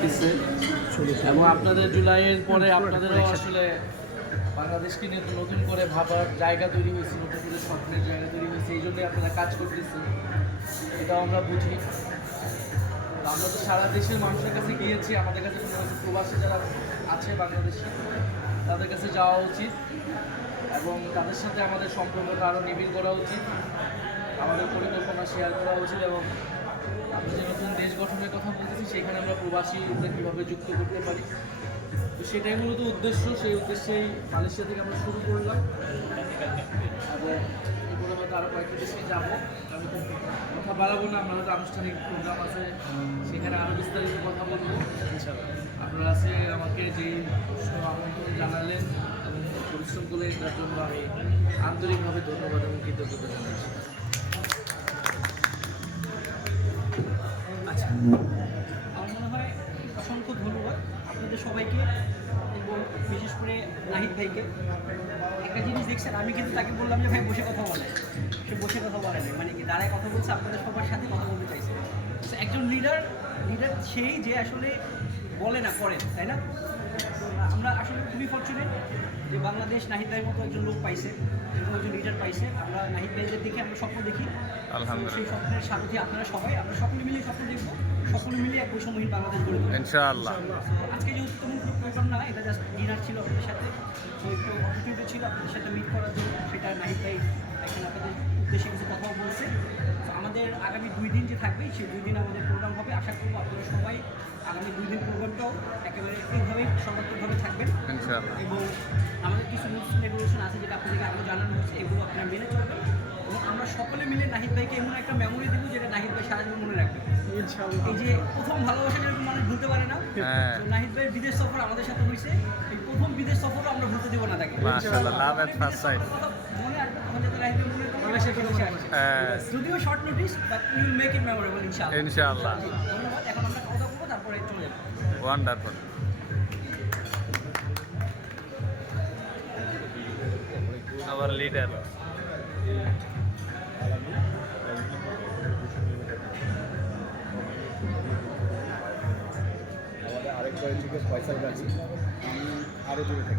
করতেছে এবং আপনাদের জুলাইয়ের পরে আপনাদেরও আসলে বাংলাদেশকে নিয়ে নতুন করে ভাবার জায়গা তৈরি হয়েছে, নতুন করে স্বপ্নের জায়গা তৈরি হয়েছে, এই জন্যই আপনারা কাজ করতেছেন, এটাও আমরা বুঝি। তো আমরা তো সারা দেশের মানুষের কাছে গিয়েছি, আমাদের কাছে মনে হচ্ছে প্রবাসী যারা আছে বাংলাদেশে তাদের কাছে যাওয়া উচিত এবং তাদের সাথে আমাদের সম্পর্কটা আরও নিবিড় করা উচিত, আমাদের পরিকল্পনা শেয়ার করা উচিত এবং আমরা যে নতুন দেশ গঠনের কথা বলতেছি সেখানে আমরা প্রবাসীরা কীভাবে যুক্ত করতে পারি, তো সেটাই মূলত উদ্দেশ্য। সেই উদ্দেশ্যেই মালয়েশিয়া থেকে আমরা শুরু করলাম এবং এগুলো হয়তো আরও কয়েকটা দেশে যাবো। আমি তো কথা বাড়াবো না, আমরা হয়তো আনুষ্ঠানিক প্রোগ্রাম আছে সেখানে আরও বিস্তারিত কথা বলবো। আপনারা আছে আমাকে যেই আমন্ত্রণ জানালেন এবং পরিশ্রম করলেন এটার জন্য আমি আন্তরিকভাবে ধন্যবাদ এবং কৃতজ্ঞতা জানাচ্ছি। আচ্ছা, আমার মনে হয় অসংখ্য ধন্যবাদ আপনাদের সবাইকে এবং বিশেষ করে নাহিদ ভাইকে। একটা জিনিস দেখছেন, আমি কিন্তু তাকে বললাম যে ভাই বসে কথা বলে, সে বসে কথা বলে না, মানে কি দাঁড়ায় কথা বলছে, আপনাদের সবার সাথে কথা বলতে চাইছে। একজন লিডার সেই যে আসলে বলে না করে, তাই না? আমরা আসলে খুবই ফরচুনেট যে বাংলাদেশ নাহিদ ভাইয়ের মতো একজন লোক পাইছে, এরকম একজন লিডার পাইছে। আমরা নাহিদ ভাইদের দেখে আমরা স্বপ্ন দেখি, সেই স্বপ্নের সারথি আপনারা সবাই, আমরা সকলে মিলে স্বপ্ন দেখবো, সকলে মিলে এক বৈষম্যহীন বাংলাদেশ গড়ে তুলবো ইনশাআল্লাহ। আজকে যেহেতু তেমন কোনো প্রোগ্রাম না, এটা জাস্ট ডিনার ছিল আপনাদের সাথে, তো একটু অপরচুনিটি ছিল আপনাদের সাথে মিট করার জন্য, সেটা নাহিদ ভাই এখানে আপনাদের উদ্দেশ্যে কিছু কথাও বলছে। তো আমাদের আগামী 2 দিন যে থাকবে সেই 2 দিন আমাদের প্রোগ্রাম হবে, আশা করবো আপনারা সবাই আগামী 2 দিন প্রোগ্রামটাও একেবারে এইভাবেই সর্বাত্মকভাবে থাকবেন এবং আমাদের কিছু রুলস রেগুলেশন আছে যেটা আপনাদেরকে আরও জানানো হচ্ছে, এগুলো আপনারা মেনে চলবেন এবং আমরা সকলে মিলে নাহিদ ভাইকে এমন একটা মেমোরি দেবো যেটা নাহিদ ভাই সারা জীবন মনে রাখবে। এই যে প্রথম ভালোবাসা যেরকম মানুষ ভুলতে পারে না, তো নাহিদ ভাইয়ের বিদেশ সফর আমাদের সাথে হয়েছে, এই প্রথম বিদেশ সফরও আমরা ভুলতে দেবো না তাকে। মাশাআল্লাহ, লাভ এট ফার্স্ট সাইট। মনে রাখবে তখন যাতে নাহিদ ভাই মনে রাখবে, যদিও short notice, but we will make it memorable ইনশাআল্লাহ। ইনশাআল্লাহ। ধন্যবাদ। এখন আমরা কথা বলবো, তারপরে চলে যাবো। ওয়ান্ডারফুল। Hour leader. আমাদের আরেক পয়েন্ট থেকে ফয়সাল গাজী, আমি আরও দূরে থাকি।